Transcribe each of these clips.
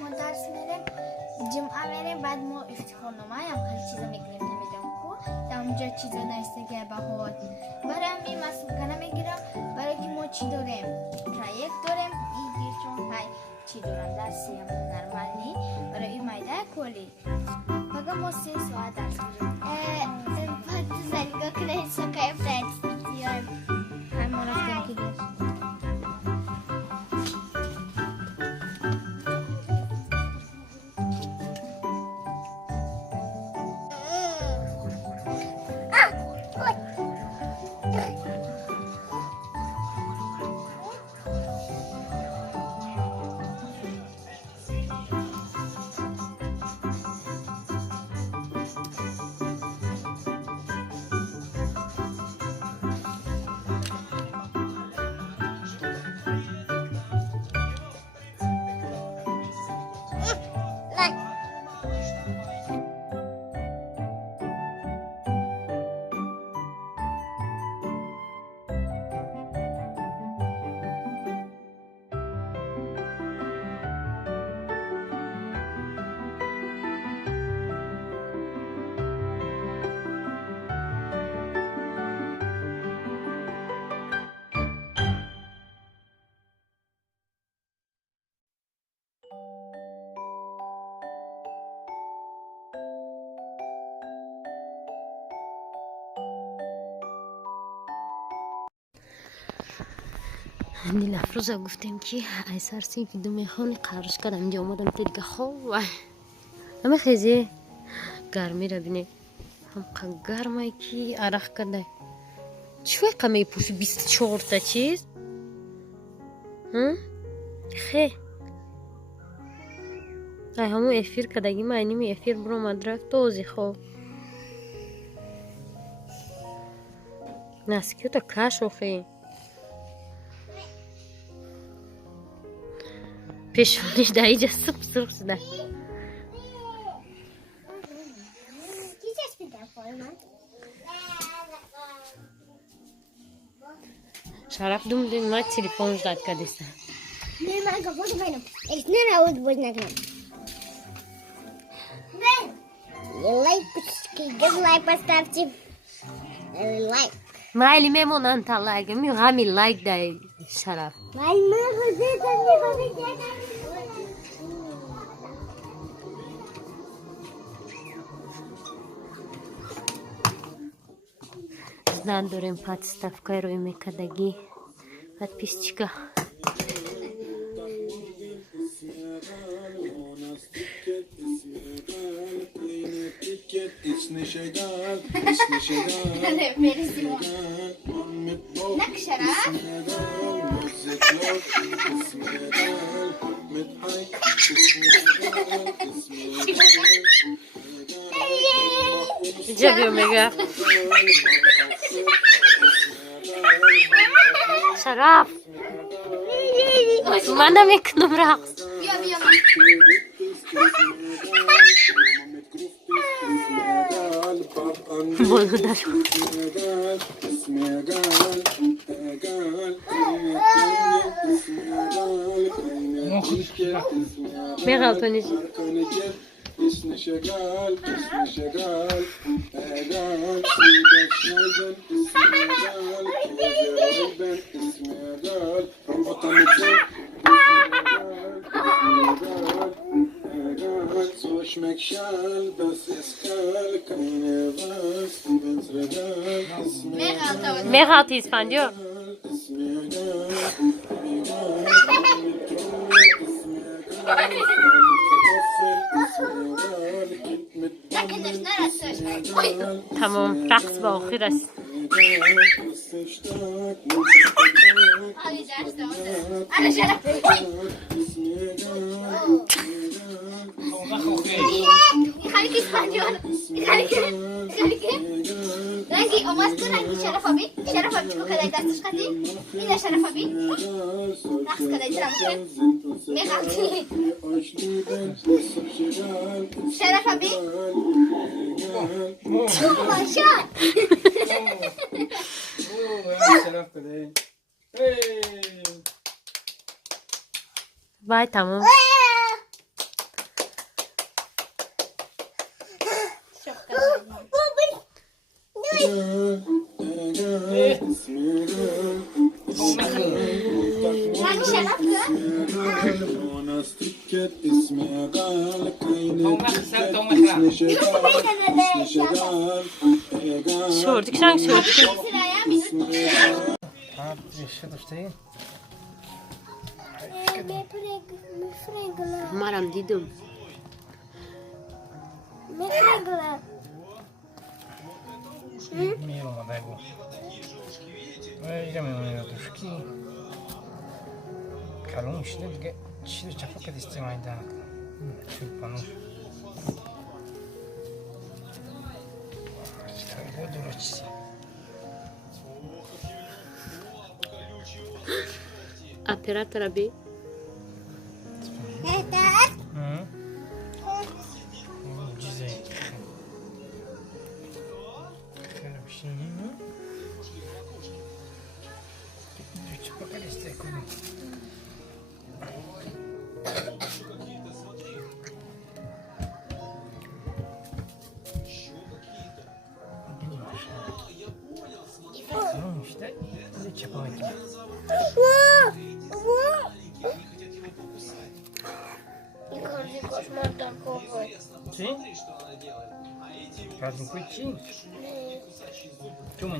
ما درس میریم جمعه میریم بعد ما افتخارنامه هم خیلی چیزا میگیریم نمیدونم کو در اونجا چیزا نوشته به حال برای همین مسئول نمیگیرم برای که ما چی داریم پروژه داریم این چون های چی دارم درسی هم نرمالی برای این مایده کلی فقط ما 3 ساعت درس میریم بعد زنگا کنه سکای پرستیتیان همه رفتم که درس هندی افروزا گفتیم که ای سرسی که دو میخوانی قرارش کردم اینجا اومدم تا دیگه خوب همه خیزی گرمی را بینه هم گرمه که عرق کرده چوی قمه پوشی 24 تا چیز خی ای همون افیر کدگی ما اینیمی افیر برو مدرک توزی خوب نسکیو تا کشو خی پیشونیش در اینجا سرخ شده شرف دوم دیم ما تلفونش داد کدیسته نه من کفاش بینم ایش نه نود بود نکنم лайк дизлайк поставьте лайк майли мемон анта лайк ми гами лайк дай шараф знан дорем подставкой рои мекадаги подписчика اسمي شغال لك شرف جابي اوميجا شرف ما انا مكنم رقص بولدر بغلطونيش اسمي شغال اسمي شغال اقال سيدك شايبن اسمي قال جايبن اسمي قال وطن الدين سوش مكشال بس اسكال كاين بس بنت رجال اسمي مغلطي اسبانيو اسمي تمام رقص با آخر است خليك اسبانيول خليك رانجي اماسكو رانجي شرف ابي شو كذا دستش خدي اذا شرف ابي نقص كذا يدرم ميغالتي شرف ابي ماشان باي تمام اسمي غال فونا ستكت اسمي غال كاينة اسمي شغال اسمي شغال Sorduk sen sorduk. Sıraya bir اسمي غال Maram dedim. Мило, дай бог. Идем на душки. Kalın işte bir çiğ çapık edistim aydan. Çırpanı. Bu duruşu. Operatör abi. Hı. Güzel. Şöyle bir şey yiyeyim mi? Çapık edistim. Tamam işte. Ne çapık edistim. Sim? Faz um coitinho. Toma.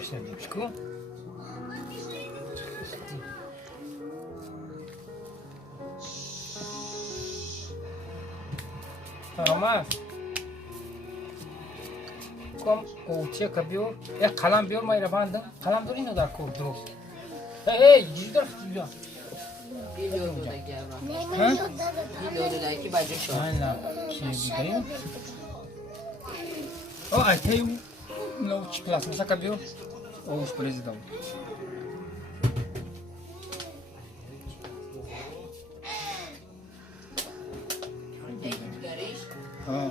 Сейчас девочку. Tamam. Kom uçya kabio. Ya kalam biyor mu irabandın? Kalam durin o da kurdu. Hey, gidiyor gidiyor. Biliyorum da gel bak. Ha? Biliyorum da ki bacı şu. Aynen. Şey gideyim. O aytayım. No çıklasın sakabio. O iş prezident. Ha.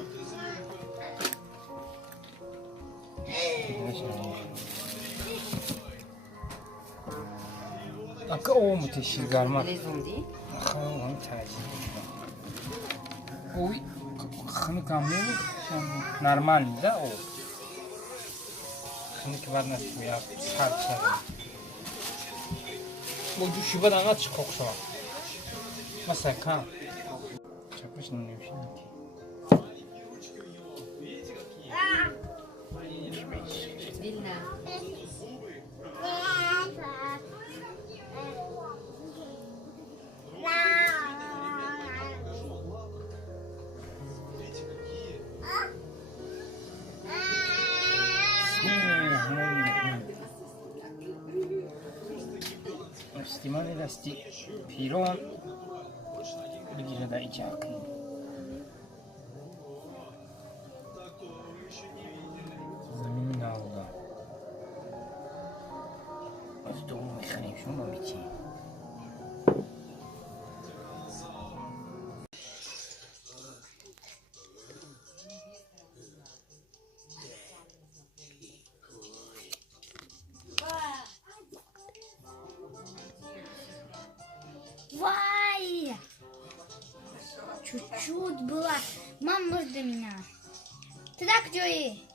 Aka o mu teşhir garma? Televizyon değil. Ha, onu tercih. Oy, khani kamlemi normal da o. Khani kibar nasıl ya? Sarça. Bu düşübe dana çıkoksa. Mesela kan. Çapış ne bir şey. Dinle. Stimoli rasti piron bigire da icak. Zamimin aldı. Az doğum mekaniğim şunu mu biçeyim? Вай! Чуть-чуть была. Мам, может до меня? Ты так, Джои?